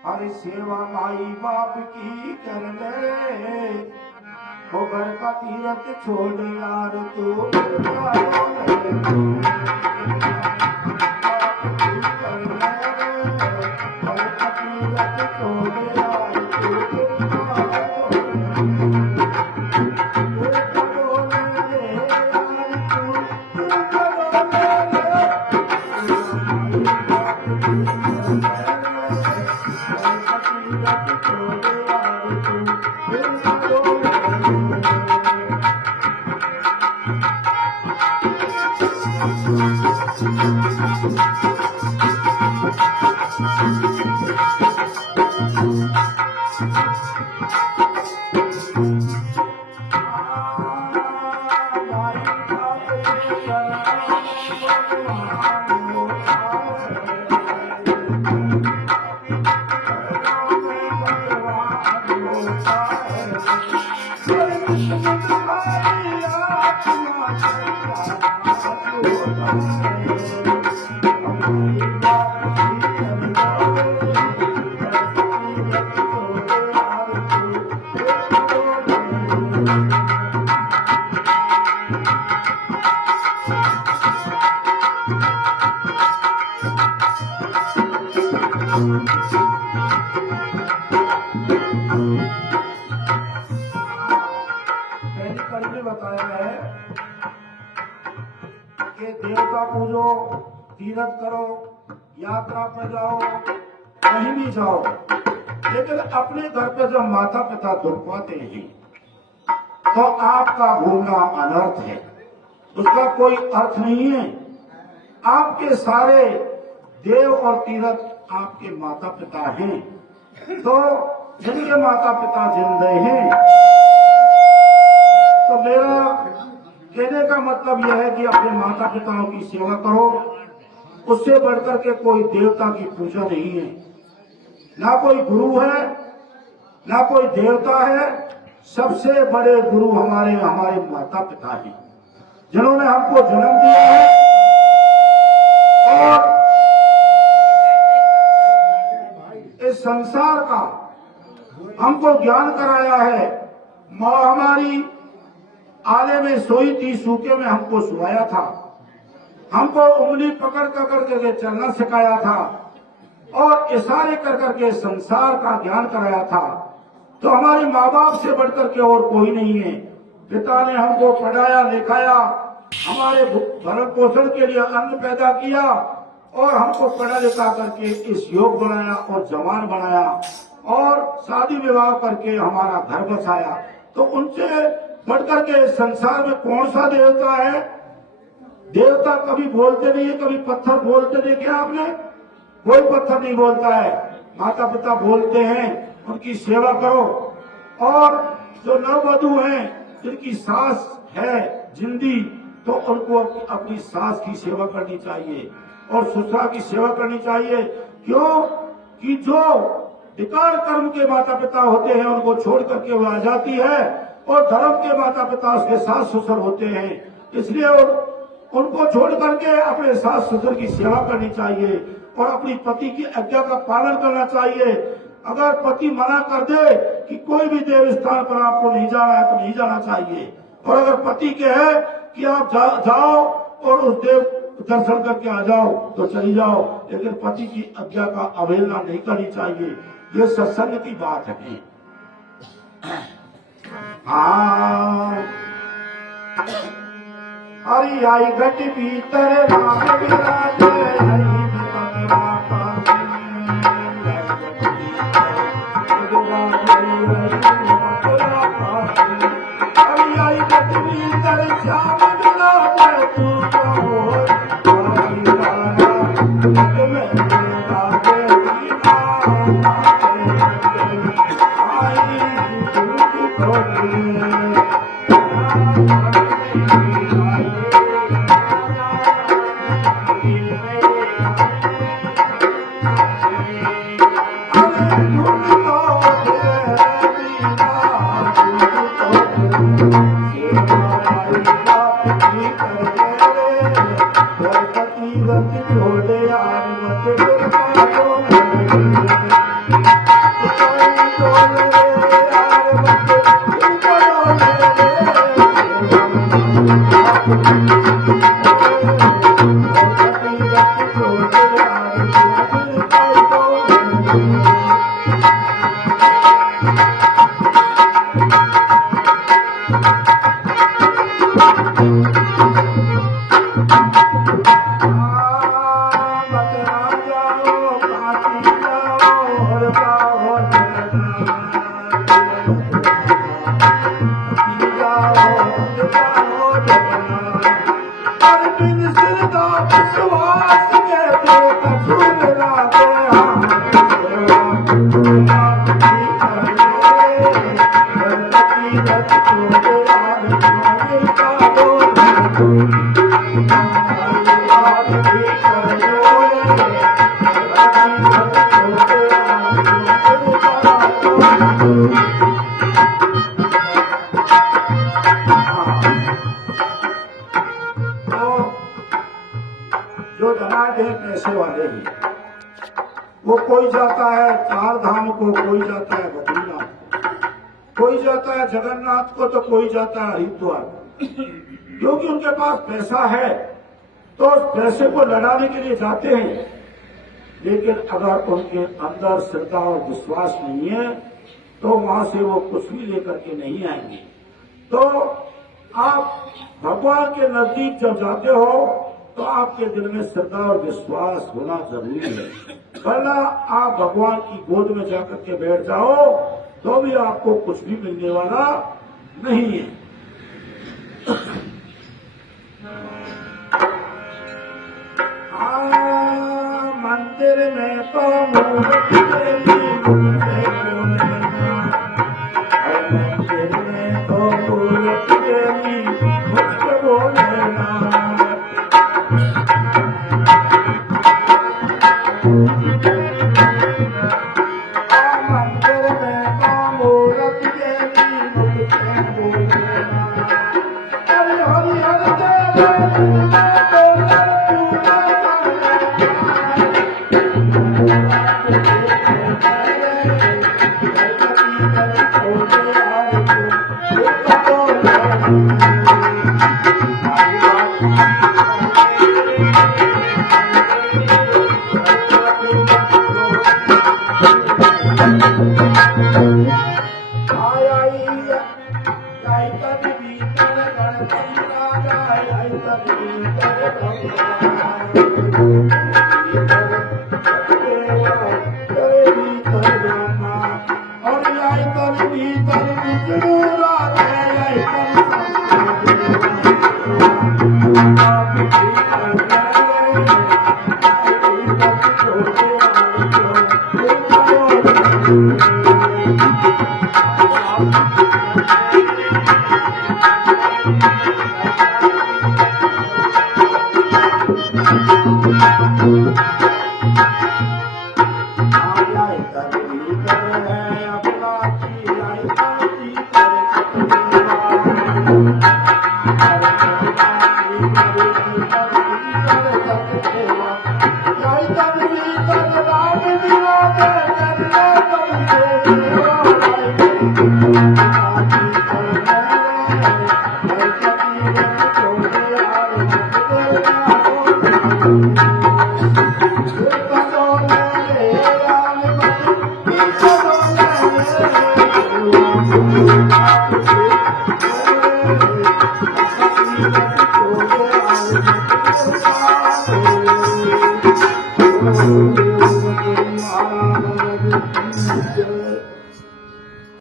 अरे सेवा माई बाप की कर ले, वो घर का तीरथ छोड़ यार तू बताया है कि देवता पूजो, तीरथ करो, यात्रा पर जाओ, कहीं भी जाओ, लेकिन अपने घर पे जब माता पिता दुख पाते हैं तो आपका घूमना अनर्थ है, उसका कोई अर्थ नहीं है। आपके सारे देव और तीरथ आपके माता पिता हैं, तो जिनके माता पिता जिंदे हैं, तो मेरा कहने का मतलब यह है कि अपने माता पिताओं की सेवा करो, उससे बढ़कर के कोई देवता की पूजा नहीं है, ना कोई गुरु है, ना कोई देवता है। सबसे बड़े गुरु हमारे माता पिता हैं, जिन्होंने हमको जन्म दिया है और इस संसार का हमको ज्ञान कराया है। माँ हमारी आले में सोई थी, सूखे में हमको सुलाया था, हमको उंगली पकड़ के चलना सिखाया था और इशारे कर करके संसार का ज्ञान कराया था। तो हमारे माँ बाप से बढ़कर के और कोई नहीं है। पिता ने हमको पढ़ाया लिखाया, हमारे भरण पोषण के लिए अन्न पैदा किया और हमको पढ़ा लिखा करके इस योग बनाया और जवान बनाया और शादी विवाह करके हमारा घर बसाया। तो उनसे बढ़कर के संसार में कौन सा देवता है? देवता कभी बोलते नहीं है, कभी पत्थर बोलते देखिए आपने? कोई पत्थर नहीं बोलता है, माता पिता बोलते हैं। उनकी सेवा करो। और जो नववधु हैं, जिनकी सास है जिंदी, तो उनको अपनी सास की सेवा करनी चाहिए और ससुरा की सेवा करनी चाहिए। क्यों कि जो विकार कर्म के माता पिता होते हैं उनको छोड़ करके वो आ जाती है और धर्म के माता पिता उसके सास ससुर होते हैं, इसलिए उनको छोड़ करके अपने सास ससुर की सेवा करनी चाहिए और अपनी पति की आज्ञा का पालन करना चाहिए। अगर पति मना कर दे कि कोई भी देव स्थान पर आपको नहीं जाना है तो नहीं जाना चाहिए, और अगर पति कहे कि आप जाओ और उस देव दर्शन करके आ जाओ तो चली जाओ, लेकिन पति की आज्ञा का अवहेलना नहीं करनी चाहिए। ये सत्संग की बात है। हाँ, हरि आई घट भीतर राम विराजे, हरि आई घट भीतर श्याम विराजे, तू वो कोई जाता है चार धाम को, कोई जाता है बद्रीनाथ, कोई जाता है जगन्नाथ को, तो कोई जाता है हरिद्वार। क्योंकि उनके पास पैसा है तो उस पैसे को लड़ाने के लिए जाते हैं, लेकिन अगर उनके अंदर श्रद्धा और विश्वास नहीं है तो वहां से वो कुछ भी लेकर के नहीं आएंगे। तो आप भगवान के नजदीक जब जाते हो तो आपके दिल में श्रद्धा और विश्वास होना जरूरी है, वरना आप भगवान की गोद में जाकर के बैठ जाओ तो भी आपको कुछ भी मिलने वाला नहीं है। मंदिर में तो मूर्ति देवी मंदिर में तो मूर्ति देवी मुझको बोलेना। मंदिर में तो मूर्ति देवी मुझको बोलेना। हरि हरि हरि देव Thank you.